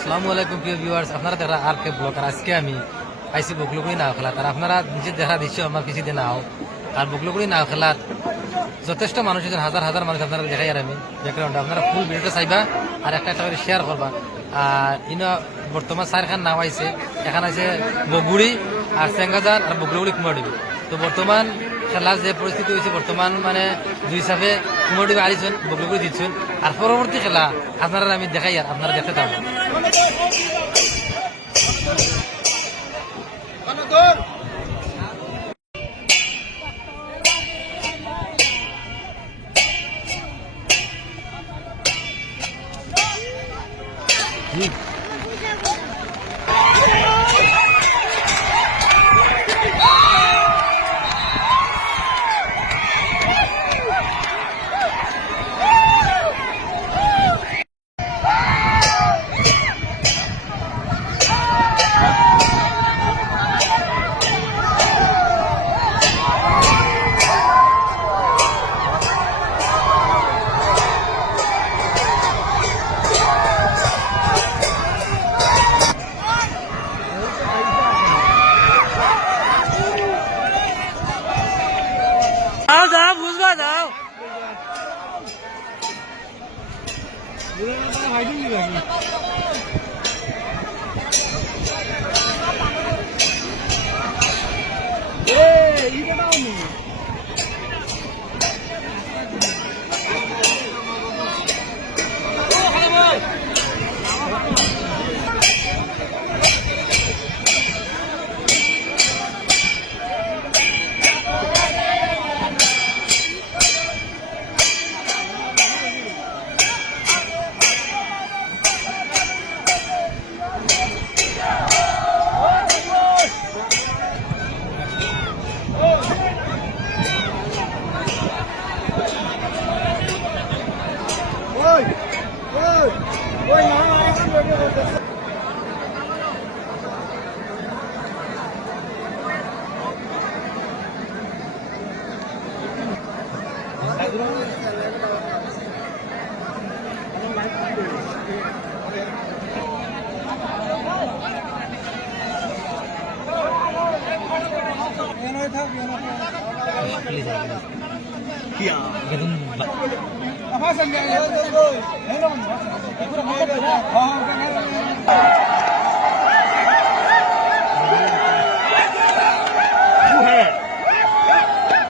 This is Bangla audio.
আসসালামু আলাইকুম প্রিয় ভিউয়ার্স, আপনারা দেখা আর কে ব্লগার। আজকে আমি আইসি বকলগুড়ি নাও খেলা, তার আপনারা নিজে দেখা দিচ্ছ আমার কিছুদিন নাও। আর বকলগুড়ি নাও খেলার যথেষ্ট মানুষ আছেন, হাজার হাজার মানুষ আপনারা দেখাই। আর আমি ব্যাকগ্রাউন্ডে আপনারা ফুল ভিডিওটা চাইবা আর একটা একটা করে শেয়ার করবা। আর ইনো বর্তমান চারখান নাও আইছে, এখানে আছে বগুড়ি আর চেঙ্গাজার আর বকলগুড়ি কুমারডিবি। তো বর্তমান খেলার যে পরিস্থিতি হয়েছে, বর্তমান মানে দুই হিসাবে কুমারডিবি আড়িছেন, বকলগুড়ি দিচ্ছেন। আর পরবর্তী খেলা আপনারা আমি দেখাই, আর আপনারা দেখতে থাকুন। যাও যাও বুঝবা যাও। Apa